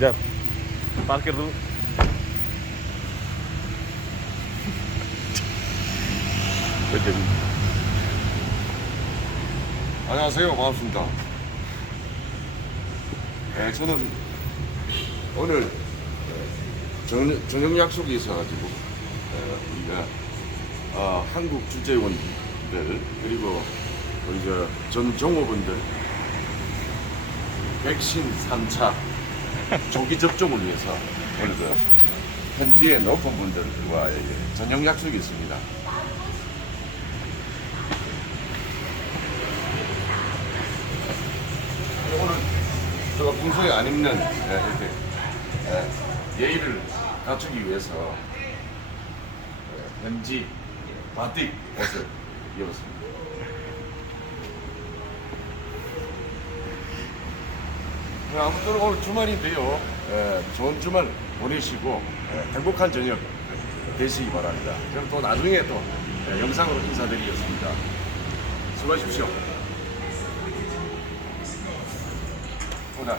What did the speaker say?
Jar, parkir dulu. Jadi, 안녕하세요. 반갑습니다. 네, 저는 오늘 어, 저녁, 저녁 약속이 있어가지고 어, 우리가 어, 한국 주재원들 그리고 우리 저전 종업원들 백신 3차 조기 접종을 위해서 오늘 그 현지의 높은 분들과 저녁 약속이 있습니다. 오늘 제가 평소에 안 입는 예, 이렇게 예, 예의를 갖추기 위해서 예, 현지 바틱 옷을 입었습니다. 예, 아무튼 오늘 주말인데요. 예, 좋은 주말 보내시고 예, 행복한 저녁 되시기 바랍니다. 그럼 또 나중에 또 예, 영상으로 인사드리겠습니다. 수고하십시오. 오늘